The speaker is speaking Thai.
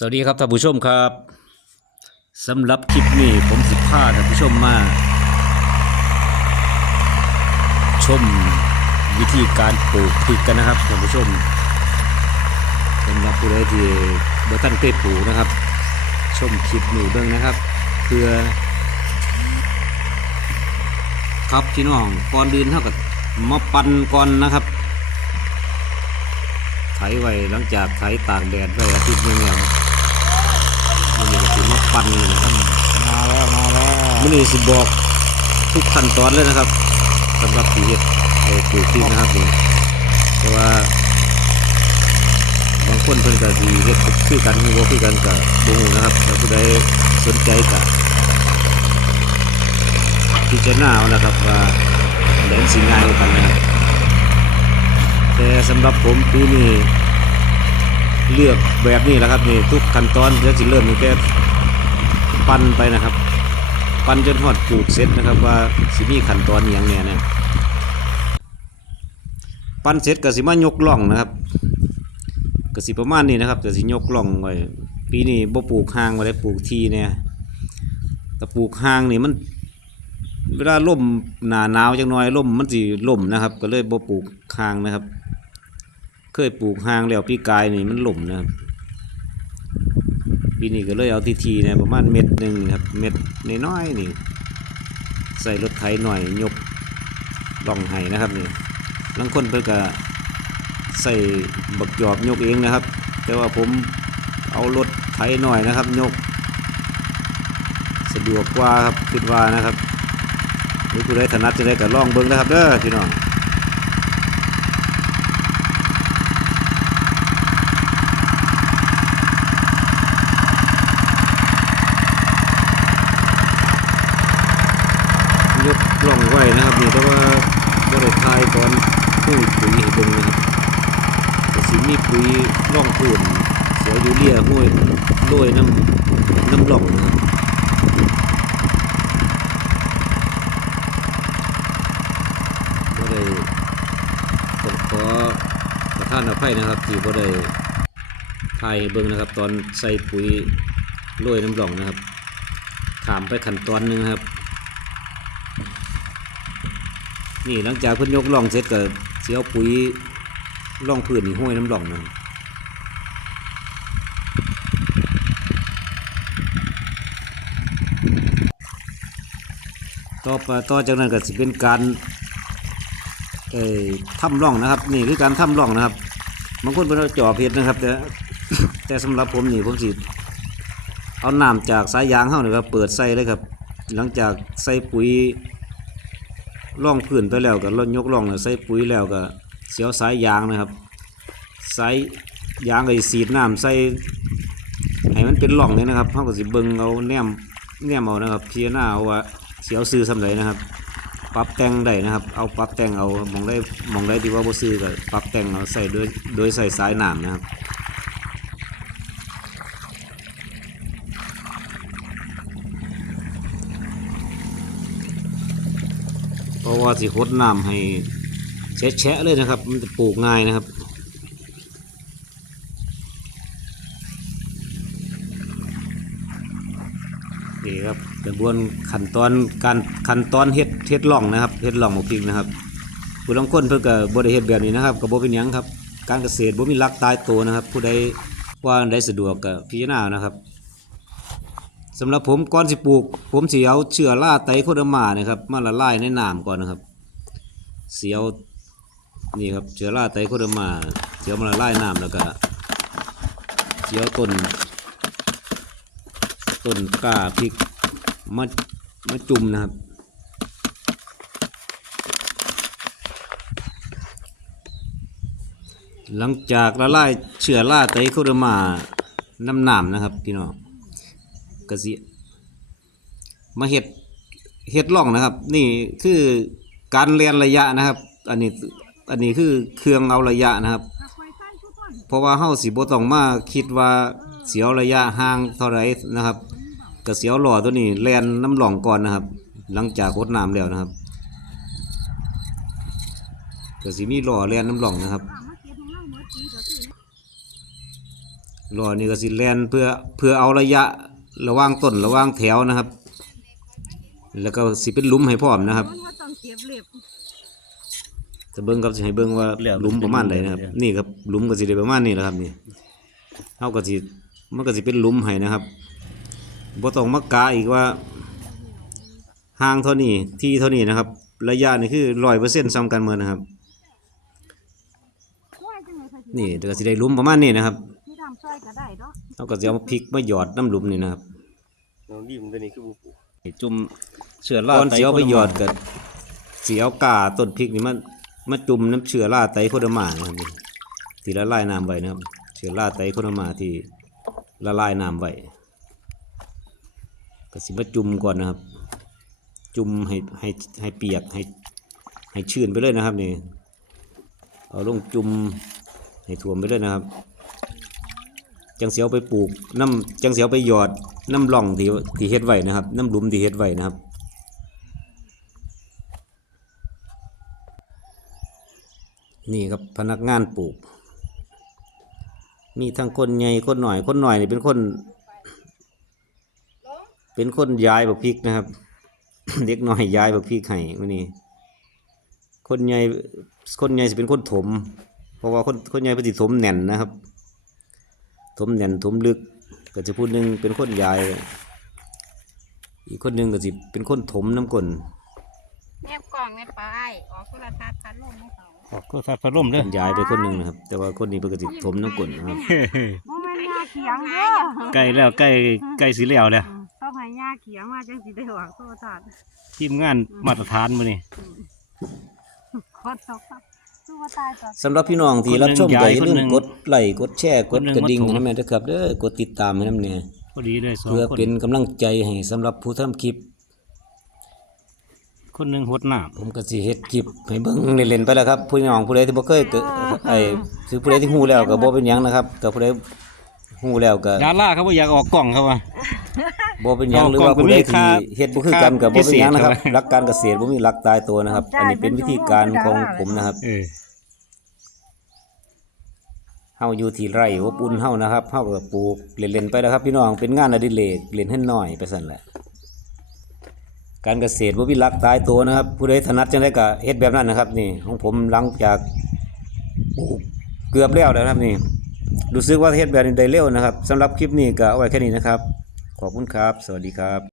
สวัสดีครับท่านผู้ชมครับสำหรับคลิปนี้ผมสิพาท่านผู้ชมมา ชมวิธีการปลูกพริกกันนะครับท่านผู้ชมสำหรับผู้ใดที่บ่ทันเคยปลูกนะครับ ชมคลิปหนี้เบิ่งนะครับ เพื่อ ครับพี่น้องก่อนอื่นเท่ากับมาปั่นก่อนนะครับไถไว้หลังจากไถตากแดดไว้อาทิตย์นึงแล้ว มันนี่ก็สิมาปั่นเลยนะครับมาแล้วมาแล้วมันนี่สิบอกทุกขั้นตอนเลยนะครับสำหรับสีเห็ดเอ่อปลูกพริกนะครับนี่แต่ว่าบางคนเพิ่นก็สิเฮ็ดคือกันหรือบ่คือกันก็บ่ฮู้นะครับถ้าผู้ใดสนใจก็พิจารณาเอานะครับว่าอันใดมันสิง่ายกว่ากันนะครับแต่สำหรับผมปีนี้เลือก แบบนี้แหละครับนี่ทุกขั้นตอนจะสิเริ่มตั้งแต่ปั้นไปนะครับ ปั้นจนหอดปลูกเสร็จนะครับว่าสิมีขั้นตอนอย่างเนี้ยนะปั้นเสร็จก็สิมายกล่องนะครับก็สิประมาณนี้นะครับก็สิยกล่องไว้ปีนี้บ่ปลูกห่างไว้ได้ปลูกทีเนี่ยแต่ปลูกห่างนี่มันเวลาล่มหนาหนาวจังน้อยล่มมันสิล่มนะครับ ก็เลยบ่ปลูกห่างนะครับ เคยปลูกหางแล้วปีกายนี่มันหล่มนะครับปีนี้ก็เลยเอาทีทีนะประมาณเม็ดหนึ่งครับเม็ดน้อยๆนี่ ใส่รถไถหน่อยยกล่องไห้นะครับนี่บางคนเพิ่นก็ใส่บักหยอบยกเองนะครับ แต่ว่าผมเอารถไถหน่อยนะครับยก สะดวกกว่าครับคิดว่านะครับหรือผู้ใดถนัดจะได้ก็ลองเบิ่งนะครับเด้อพี่น้อง ยกล่องไว้นะครับนี่แต่ว่าบ่ได้ทายตอนปุ๋ยปุ๋ยให้เบิ่งนะครับสิมีปุ๋ยร่องพื้นเสียยูเรียห้วยโรยน้ำน้ำร่องนะครับบ่ได้ต้อขอประทานอภัยนะครับที่บ่ได้ทายเบิ่งนะครับ ตอนใส่ปุ๋ยโรยน้ำร่องนะครับถามไปขั้นตอนหนึ่งครับ นี่หลังจากเพิ่นยกล่องเสร็จก็เสียเอาปุ๋ยล่องพื้นนี่ห้อยน้ำล่องนั่นต่อไปต่อจากนั้นก็สิเป็นการเอ่อทำร่องนะครับ นี่คือการทำร่องนะครับบางคนเป็นเอาจ่อเพชรนะครับ แต่แต่สำหรับผมนี่ผมสิเอาน้ำจากสายยางเฮานี่ครับเปิดใส่เลยครับ หลังจากใส่ปุ๋ย ล่องพื้นไปแล้วก็ล่นยกล่องแล้วใส่ปุ๋ยแล้วก็เสียวสายยางนะครับสายยางก็สิสีดน้ำใส่ให้มันเป็นร่องเลยนะครับเขาก็สิเบิ่งเอาแนมแนมเอานะครับพิจาราเอาว่าเสียวซื้อสำไรนะครับปรับแต่งได้นะครับ เอาปรับแต่งเอามองได้มองได้ที่ว่าบ่ซื้อก็ปรับแต่งเอาใส่โดยโดยใส่สายน้ำนะครับ ราะว่าสิหดน้ำให้แฉะเลยนะครับ มันจะปลูกง่ายนะครับนี่ครับกระบวนขั้นตอนการขั้นตอนเฮ็ดเฮ็ดล่องนะครับเฮ็ดล่องหมกพริกนะครับผู้ลางคนเพิ่นก็บ่ได้เฮ็ดแบบนี้นะครับก็บ่เป็นยังครับ การเกษตรบ่มีลักตายตัวนะครับ ผู้ใดว่าอันใดสะดวกก็พิจารณานะครับ สำหรับผมก่อนสิปลูก ผมเสิเอาเชื้อราไตโคดอร์มาเนี่ยครับมาละลายในน้ำก่อนนะครับ เสียวนี่ครับเชื้อราไตโคเดอร์มาเสียวมาละลายน้ำแล้วก็เสียวต้นต้นกาพริกมามาจุ่มนะครับ หลังจากละลายเชื้อราไตโคเดอร์มาน้ำหน้ำนะครับพี่น้อง กสิมาเห็ดเห็ดล่องนะครับ นี่คือการเรียนระยะนะครับ อันนี้อันนี้คือเครื่องเอาระยะนะครับ เพราะว่าเฮาสิบ่ต้องมาคิดว่าเสียวระยะห่างเท่าไรนะครับกระเสียวหล่อตัวนี้แลนน้ำหล่องก่อนนะครับ หลังจากรดน้ำแล้วนะครับก็สิมีหล่อแลนน้ำหล่องนะครับหล้อนี่ก็สิแลนเพื่อเพื่อเอาระยะ ระหว่างต้นระหว่างแถวนะครับ แล้วก็สิเป็นหลุมให้พร้อมนะครับมันก็ต้องเก็บเล็บจะเบิ่งครับสิให้เบิ่งว่าหลุมประมาณใดนะครับ นี่ครับหลุมก็สิได้ประมาณนี้แหละครับนี่เฮาก็สิมันก็สิเป็นหลุมให้นะครับบ่ต้องมากาอีกว่าห่างเท่านี้ที่เท่านี้นะครับ ระยะนี่คือ100%ซ้ำกันหมดนะครับ ว่าจังไงคะ นี่ก็สิได้หลุมประมาณนี้นะครับ ที่ทำซอยก็ได้เนาะเฮาก็สิเอาพริกมาหยอดน้ำหลุมนี่นะครับน้องดิมตัวนี้คือบุปูจุ่มเชื้อราก่อนสิเอาไปหยอดก็สิเอากาต้นพริกนี่มันมาจุ่มน้ำเชื้อราไตโคโดมานะครับนี่ที่ละลายน้ำไว้นะครับเชื้อราไตโคโดมาที่ละลายน้ำไว้ก็สิมาจุ่มก่อนนะครับ จุ่มให้ให้ให้เปียกให้ให้ชื้นไปเลยนะครับนี่เอาลงจุ่มให้ท่วมไปเลยนะครับ จังเสียวไปปลูกน้ำจังเสียวไปหยอดน้ำร่องที่ที่เฮ็ดไว้นะครับ น้ำหลุมที่เฮ็ดไว้นะครับนี่ครับพนักงานปลูก มีทั้งคนใหญ่คนหน่อยคนหน่อยนี่เป็นคน เป็นคนย้ายบักพริกนะครับ เด็กน้อยย้ายบักพริกให้มื้อนี้ คนใหญ่คนใหญ่สิเป็นคนถม เพราะว่าคนคนใหญ่เพิ่นสิถมแน่นนะครับ ถมแน่นถมลึก ก็จะพูดหนึ่งเป็นคนยาย อีกคนหนึ่งก็สิเป็นคนถมน้ำกลนแนบกล่องในปลายออกโทรทัศน์พัดลมให้เขาออกก็ทัดพัดลมเด้อเป็นยายไปคนหนึ่งนะครับ แต่ว่าคนนี้เพิ่นก็สิถมน้ำกลนนะครับ บ่แม่นยาเขียงเด้อใกล้แล้วใกล้ใกล้สิแล้วแล้วต้องให้ยาเขียงมาจังสิได้ออกโทรทัศน์ทีมงานมาตรฐานมื้อนี้ขอตกครับ สู้ว่าตายต่อสำหรับพี่น้องที่รับชมคนหนึ่งก็อย่าลืยายคนหมนึ่งกดไลค์กดแชร์กดคนหนึ่งกระดิ่งมาถมให้แม่ด้วยครับเด้อกดติดตามให้นำแน่พอดีเลยสองเพื่อคนเป็นกำลังใจให้สำหรับผู้ทำคลิป คนหนึงหดน้ำผมก็สิเฮ็ดคลิปให้เบิ่งเล่นๆไปแล้วครับผู้น้องผู้ใดที่บ่เคยเกิดไอ้คือผู้ใดที่ฮู้แล้วก็บ่เป็นหยังนะครับแต่ผู้ใด ฮู้แล้วก็ดาราเขาบ่อยากออกกล้องเขาว่าบ่เป็นหยังเอาหรือว่าผู้ใดกล้องก็มีที่ค่าเฮ็ดบ่คือกันก็บ่เป็นหยังนะครับพิเศษหลักการเกษตรบ่มีหลักตายตัวนะครับ อันนี้เป็นวิธีการของผมนะครับเออเฮาอยู่ที่ไร่อบอุ่นเฮานะครับเฮาก็ปลูกเล่นๆไปแล้วครับ พี่น้องเป็นงานอดิเรกเล่นให้น้อยไปซั่นแหละการเกษตรบ่มีหลักตายตัวนะครับ ผู้ใดถนัดจังได๋ก็เฮ็ดแบบนั้นนะครับ นี่ของผมหลังจากปลูกเกือบแล้วนะครับนี่ รู้สึกว่าเฮ็ดแบบนี้ได้เร็วนะครับสำหรับคลิปนี้ก็เอาไว้แค่นี้นะครับ ขอบคุณครับ สวัสดีครับ